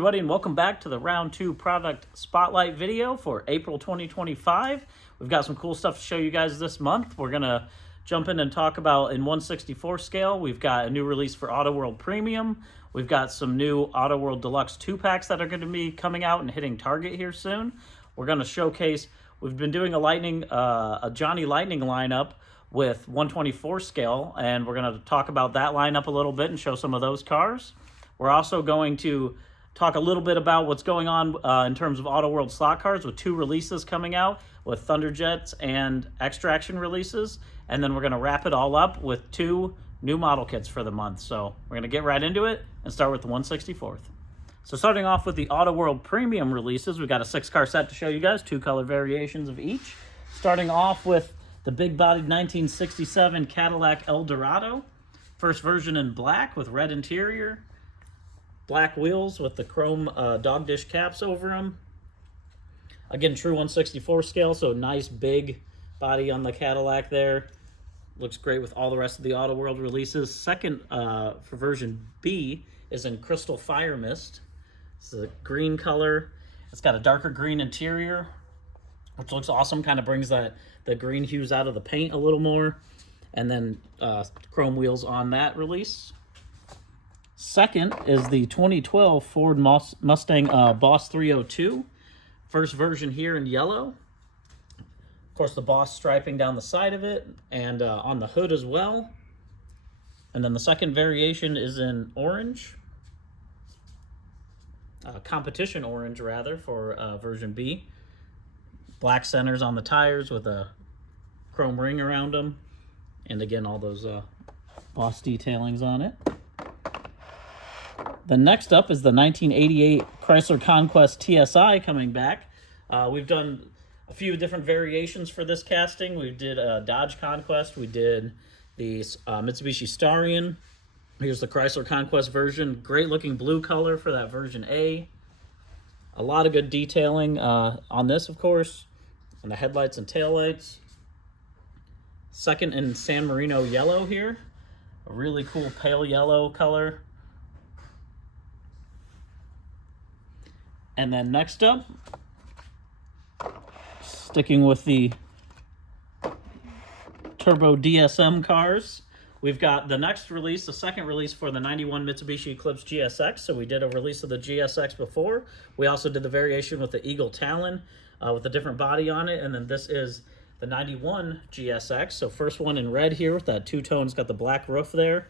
everybody, and welcome back to the Round 2 Product Spotlight video for April 2025. We've got some cool stuff to show you guys this month. We're going to jump in and talk about in 1/64 scale. We've got a new release for Auto World Premium. We've got some new Auto World Deluxe 2-packs that are going to be coming out and hitting Target here soon. We're going to showcase, we've been doing a Johnny Lightning lineup with 1/24 scale, and we're going to talk about that lineup a little bit and show some of those cars. We're also going to talk a little bit about what's going on in terms of Auto World slot cars with 2 releases coming out with Thunderjet and X-Traction releases. And then we're going to wrap it all up with 2 new model kits for the month. So we're going to get right into it and start with the 1/64th. So starting off with the Auto World Premium releases, we've got a 6-car set to show you guys, 2 color variations of each. Starting off with the big-bodied 1967 Cadillac Eldorado. First version in black with red interior. Black wheels with the chrome dog dish caps over them. Again, true 1/64 scale, so nice big body on the Cadillac there. Looks great with all the rest of the Auto World releases. Second, for version B, is in Crystal Fire Mist. It's a green color. It's got a darker green interior, which looks awesome. Kind of brings the green hues out of the paint a little more. And then chrome wheels on that release. Second is the 2012 Ford Mustang Boss 302. First version here in yellow. Of course, the Boss striping down the side of it and on the hood as well. And then the second variation is in orange. Competition orange, rather, for version B. Black centers on the tires with a chrome ring around them. And again, all those Boss detailings on it. The next up is the 1988 Chrysler Conquest TSI coming back. We've done a few different variations for this casting. We did a Dodge Conquest. We did the Mitsubishi Starion. Here's the Chrysler Conquest version. Great looking blue color for that version A. A lot of good detailing on this, of course, on the headlights and taillights. Second in San Marino yellow here. A really cool pale yellow color. And then next up, sticking with the Turbo DSM cars, we've got the next release, the second release for the 91 Mitsubishi Eclipse GSX. So we did a release of the GSX before. We also did the variation with the Eagle Talon with a different body on it. And then this is the 91 GSX. So first one in red here with that two-tone. It's got the black roof there.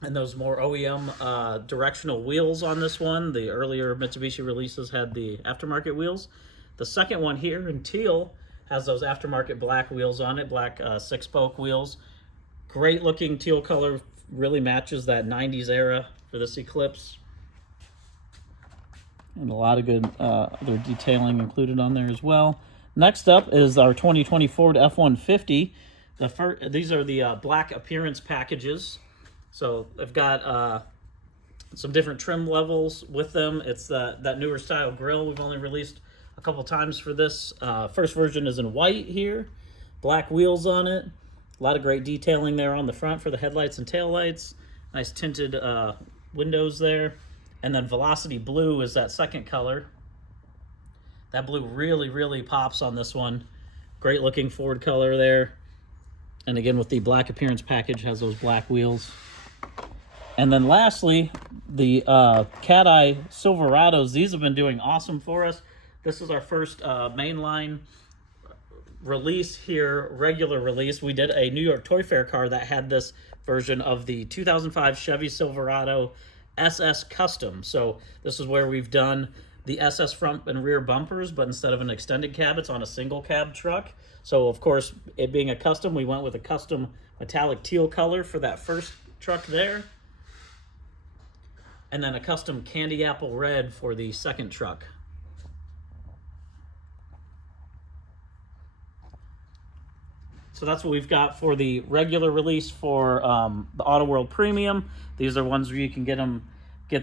And those more OEM directional wheels on this one. The earlier Mitsubishi releases had the aftermarket wheels. The second one here in teal has those aftermarket black wheels on it, black 6-spoke wheels. Great looking teal color, really matches that 90s era for this Eclipse. And a lot of good other detailing included on there as well. Next up is our 2020 Ford F-150. These are the black appearance packages. So they've got some different trim levels with them. It's that newer style grille we've only released a couple times for this. First version is in white here. Black wheels on it. A lot of great detailing there on the front for the headlights and taillights. Nice tinted windows there. And then Velocity Blue is that second color. That blue really, really pops on this one. Great looking Ford color there. And again, with the black appearance package, has those black wheels. And then lastly, the Cat Eye Silverados. These have been doing awesome for us. This is our first mainline release here, regular release. We did a New York Toy Fair car that had this version of the 2005 Chevy Silverado SS Custom. So this is where we've done the SS front and rear bumpers, but instead of an extended cab, it's on a single cab truck. So of course, it being a custom, we went with a custom metallic teal color for that first truck there. And then a custom candy apple red for the second truck. So that's what we've got for the regular release for the Auto World Premium. These are ones where you can get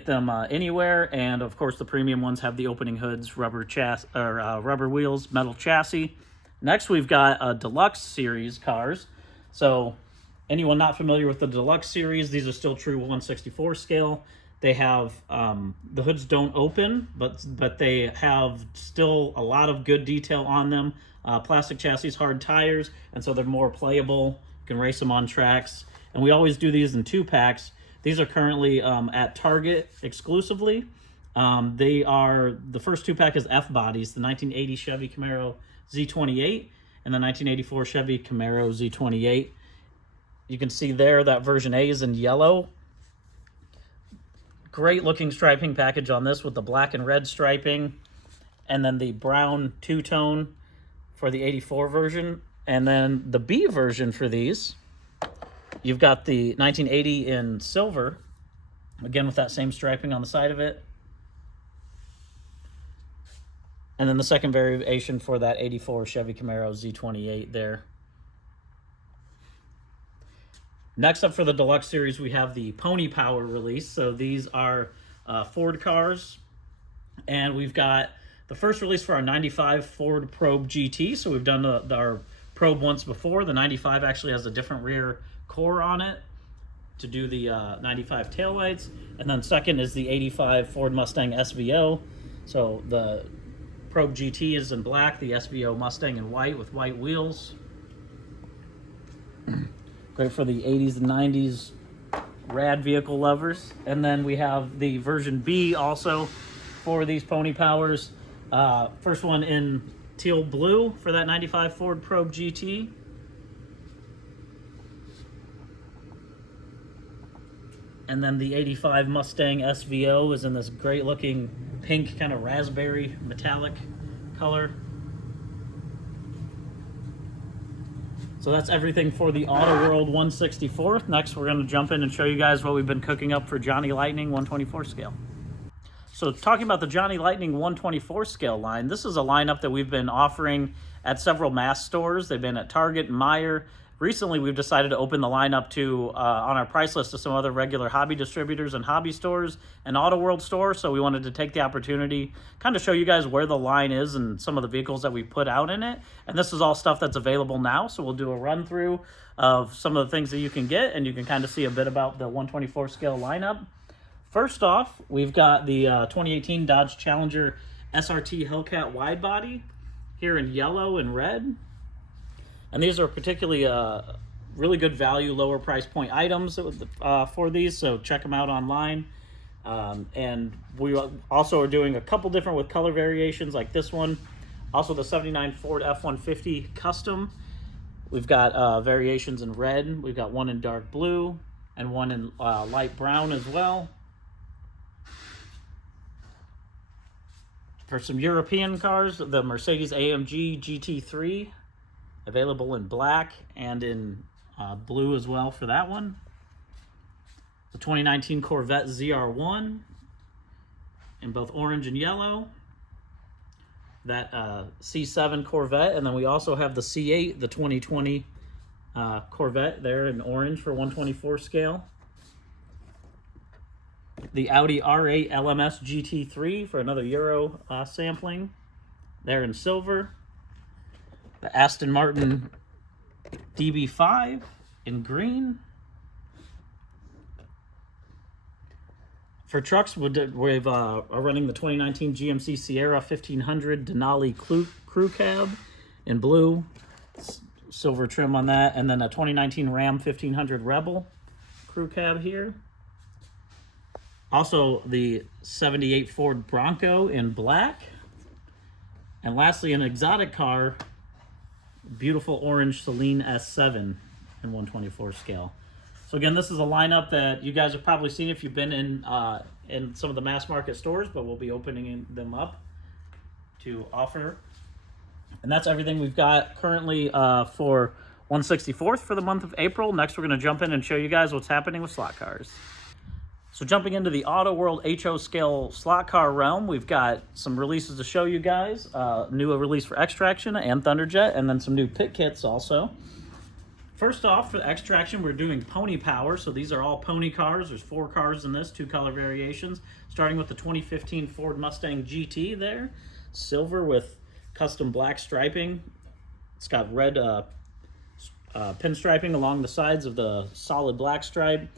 them anywhere, and of course the premium ones have the opening hoods, rubber wheels, metal chassis. Next, we've got Deluxe series cars. So anyone not familiar with the Deluxe series, these are still true 1/64 scale. They have the hoods don't open, but they have still a lot of good detail on them. Plastic chassis, hard tires, and so they're more playable. You can race them on tracks. And we always do these in 2-packs. These are currently at Target exclusively. The first 2-pack is F bodies, the 1980 Chevy Camaro Z28 and the 1984 Chevy Camaro Z28. You can see there that version A is in yellow. Great looking striping package on this with the black and red striping, and then the brown two-tone for the 84 version. And then the B version for these, you've got the 1980 in silver, again with that same striping on the side of it. And then the second variation for that 84 Chevy Camaro Z28 there. Next up for the Deluxe series, we have the Pony Power release. So these are Ford cars. And we've got the first release for our 95 Ford Probe GT. So we've done our Probe once before. The 95 actually has a different rear core on it to do the 95 taillights. And then second is the 85 Ford Mustang SVO. So the Probe GT is in black, the SVO Mustang in white with white wheels. Great for the 80s and 90s rad vehicle lovers. And then we have the version B also for these Pony Powers. First one in teal blue for that 95 Ford Probe GT. And then the 85 Mustang SVO is in this great looking pink kind of raspberry metallic color. So that's everything for the Auto World 164th. Next, we're going to jump in and show you guys what we've been cooking up for Johnny Lightning 124 scale. So talking about the Johnny Lightning 124 scale line, this is a lineup that we've been offering at several mass stores. They've been at Target and Meijer. Recently, we've decided to open the lineup to on our price list to some other regular hobby distributors and hobby stores and Auto World stores. So we wanted to take the opportunity, kind of show you guys where the line is and some of the vehicles that we put out in it. And this is all stuff that's available now. So we'll do a run through of some of the things that you can get, and you can kind of see a bit about the 124 scale lineup. First off, we've got the 2018 Dodge Challenger SRT Hellcat wide body here in yellow and red. And these are particularly really good value, lower price point items for these, so check them out online. And we also are doing a couple different with color variations like this one. Also the 79 Ford F-150 Custom. We've got variations in red. We've got one in dark blue and one in light brown as well. For some European cars, the Mercedes-AMG GT3. Available in black and in blue as well for that one. The 2019 Corvette ZR1 in both orange and yellow. That C7 Corvette, and then we also have the C8, the 2020 Corvette there in orange for 124 scale. The Audi R8 LMS GT3 for another Euro sampling there in silver. The Aston Martin DB5 in green. For trucks, we're running the 2019 GMC Sierra 1500 Denali Crew Cab in blue, silver trim on that, and then a 2019 Ram 1500 Rebel Crew Cab here. Also, the 78 Ford Bronco in black. And lastly, an exotic car, beautiful orange Celine S7 in 124 scale. So again, this is a lineup that you guys have probably seen if you've been in some of the mass market stores, but we'll be opening them up to offer. And that's everything we've got currently for 164th for the month of April. Next, we're going to jump in and show you guys what's happening with slot cars. So jumping into the Auto World HO scale slot car realm, we've got some releases to show you guys. New release for X-Traction and Thunderjet, and then some new pit kits also. First off, for the X-Traction, we're doing Pony Power. So these are all pony cars. There's 4 cars in this, 2 color variations. Starting with the 2015 Ford Mustang GT there. Silver with custom black striping. It's got red pinstriping along the sides of the solid black stripe.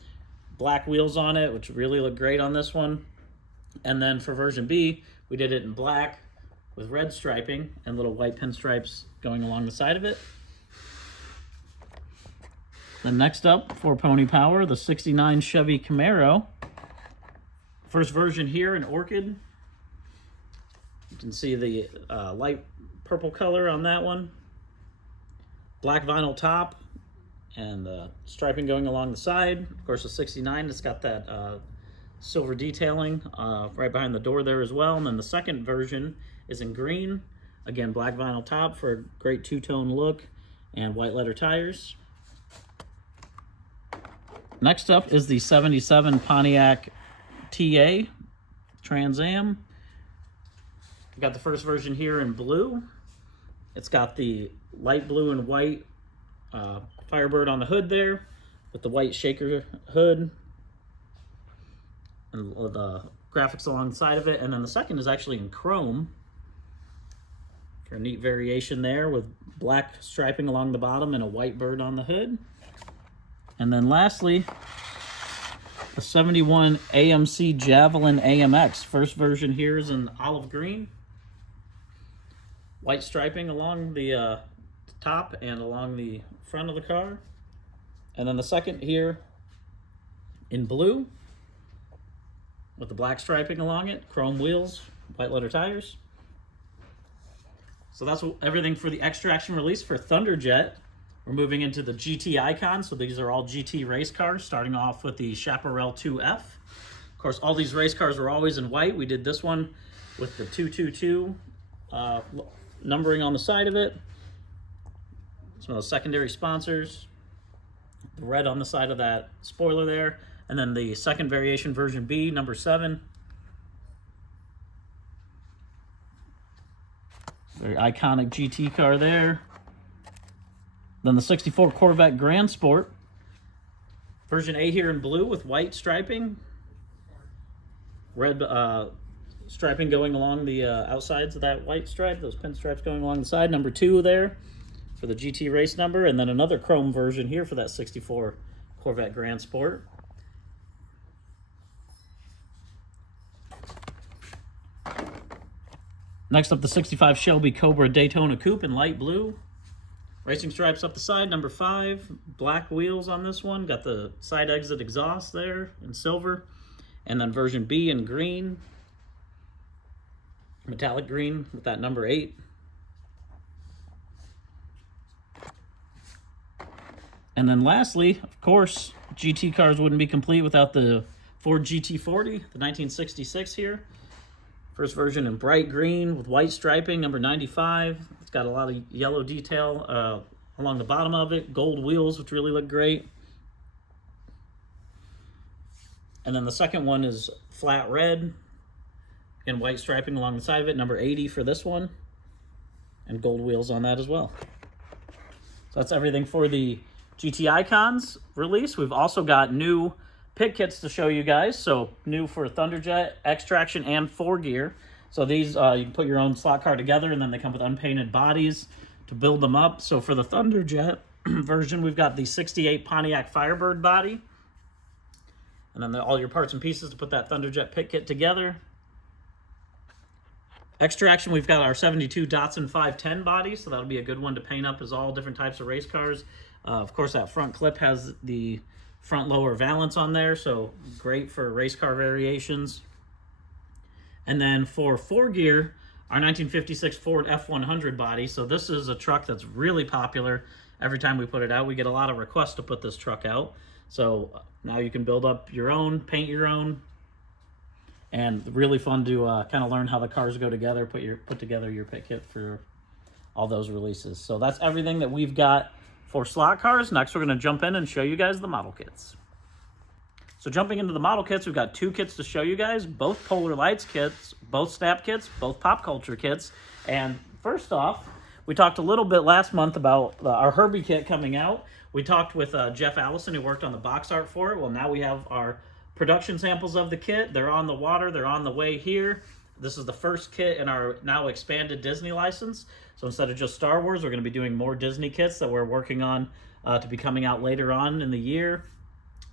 black wheels on it, which really look great on this one. And then for version B, we did it in black with red striping and little white pinstripes going along the side of it. Then next up, for Pony Power, the 69 Chevy Camaro. First version here in Orchid. You can see the light purple color on that one. Black vinyl top and the striping going along the side. Of course, the 69, it's got that silver detailing right behind the door there as well. And then the second version is in green. Again, black vinyl top for a great two-tone look and white letter tires. Next up is the 77 Pontiac TA Trans Am. We've got the first version here in blue. It's got the light blue and white Firebird on the hood there with the white shaker hood and the graphics along the side of it. And then the second is actually in chrome. For a neat variation there with black striping along the bottom and a white bird on the hood. And then lastly, the 71 AMC Javelin AMX. First version here is in olive green. White striping along the top and along the front of the car. And then the second here in blue with the black striping along it, chrome wheels, white letter tires. So that's everything for the X-Traction release for Thunderjet. We're moving into the GT Icon, so these are all GT race cars, starting off with the Chaparral 2F. Of course, all these race cars were always in white. We did this one with the 222 numbering on the side of it. Some of the secondary sponsors. The red on the side of that spoiler there. And then the second variation, version B, number 7. Very iconic GT car there. Then the 64 Corvette Grand Sport. Version A here in blue with white striping. Red striping going along the outsides of that white stripe. Those pinstripes going along the side. Number 2 there for the GT race number. And then another chrome version here for that 64 Corvette Grand Sport. Next up, the 65 Shelby Cobra Daytona Coupe in light blue. Racing stripes up the side, number 5. Black wheels on this one. Got the side exit exhaust there in silver. And then version B in green. Metallic green with that number 8. And then lastly, of course, GT cars wouldn't be complete without the Ford GT40, the 1966 here. First version in bright green with white striping, number 95. It's got a lot of yellow detail along the bottom of it. Gold wheels, which really look great. And then the second one is flat red and white striping along the side of it. Number 80 for this one. And gold wheels on that as well. So that's everything for the GT Icons release. We've also got new pit kits to show you guys. So new for Thunderjet, X-Traction, and 4Gear. So these, you can put your own slot car together, and then they come with unpainted bodies to build them up. So for the Thunderjet version, we've got the 68 Pontiac Firebird body. And then all your parts and pieces to put that Thunderjet pit kit together. X-Traction, we've got our 72 Datsun 510 body, so that'll be a good one to paint up as all different types of race cars. Of course, that front clip has the front lower valance on there, so great for race car variations. And then for 4Gear, our 1956 Ford F100 body. So this is a truck that's really popular. Every time we put it out, we get a lot of requests to put this truck out. So now you can build up your own, paint your own, and really fun to kind of learn how the cars go together, put together your pit kit for all those releases. So that's everything that we've got for slot cars. Next, we're going to jump in and show you guys the model kits. So jumping into the model kits, we've got 2 kits to show you guys, both Polar Lights kits, both Snap kits, both Pop Culture kits. And first off, we talked a little bit last month about our Herbie kit coming out. We talked with Jeff Allison, who worked on the box art for it. Well, now we have our production samples of the kit. They're on the water. They're on the way here. This is the first kit in our now expanded Disney license. So instead of just Star Wars, we're going to be doing more Disney kits that we're working on to be coming out later on in the year.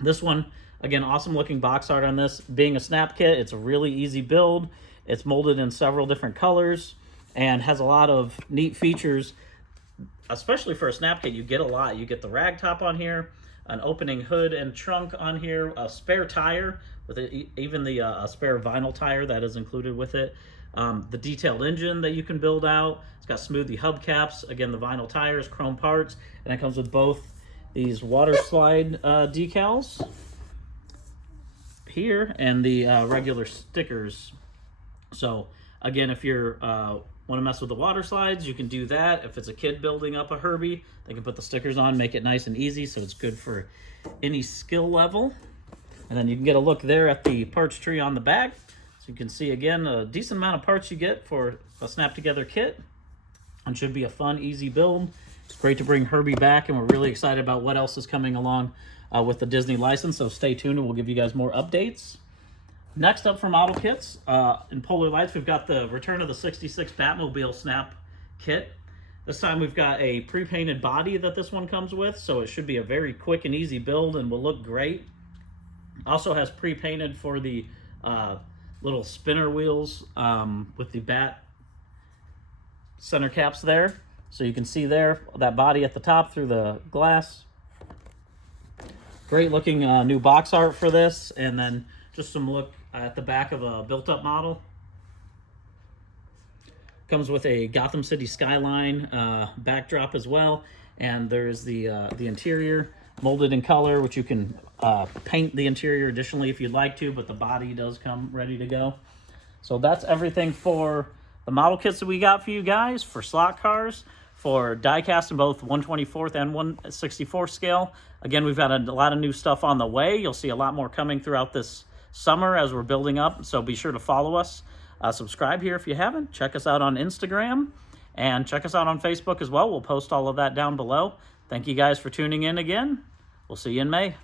This one, again, awesome looking box art on this. Being a snap kit, it's a really easy build. It's molded in several different colors and has a lot of neat features. Especially for a snap kit, you get a lot. You get the rag top on here, an opening hood and trunk on here, a spare tire with even the a spare vinyl tire that is included with it. The detailed engine that you can build out. It's got smoothie hubcaps. Again, the vinyl tires, chrome parts, and it comes with both these water slide decals here and the regular stickers. So again, if you're want to mess with the water slides, you can do that. If it's a kid building up a Herbie, they can put the stickers on, make it nice and easy, so it's good for any skill level. And then you can get a look there at the parts tree on the back. So you can see, again, a decent amount of parts you get for a snap together kit. And should be a fun, easy build. It's great to bring Herbie back, and we're really excited about what else is coming along with the Disney license, so stay tuned and we'll give you guys more updates. Next up for model kits, in Polar Lights, we've got the return of the 66 Batmobile Snap kit. This time we've got a pre-painted body that this one comes with, so it should be a very quick and easy build and will look great. Also has pre-painted for the little spinner wheels with the bat center caps there. So you can see there, that body at the top through the glass. Great looking new box art for this, and then just some look at the back of a built-up model. Comes with a Gotham City skyline backdrop as well, and there's the interior molded in color, which you can paint the interior additionally if you'd like to, but the body does come ready to go. So that's everything for the model kits that we got for you guys for slot cars, for die-cast in both 1/24 and 1/64 scale. Again, we've got a lot of new stuff on the way. You'll see a lot more coming throughout this summer as we're building up, so be sure to follow us. Subscribe here if you haven't. Check us out on Instagram, and check us out on Facebook as well. We'll post all of that down below. Thank you guys for tuning in again. We'll see you in May.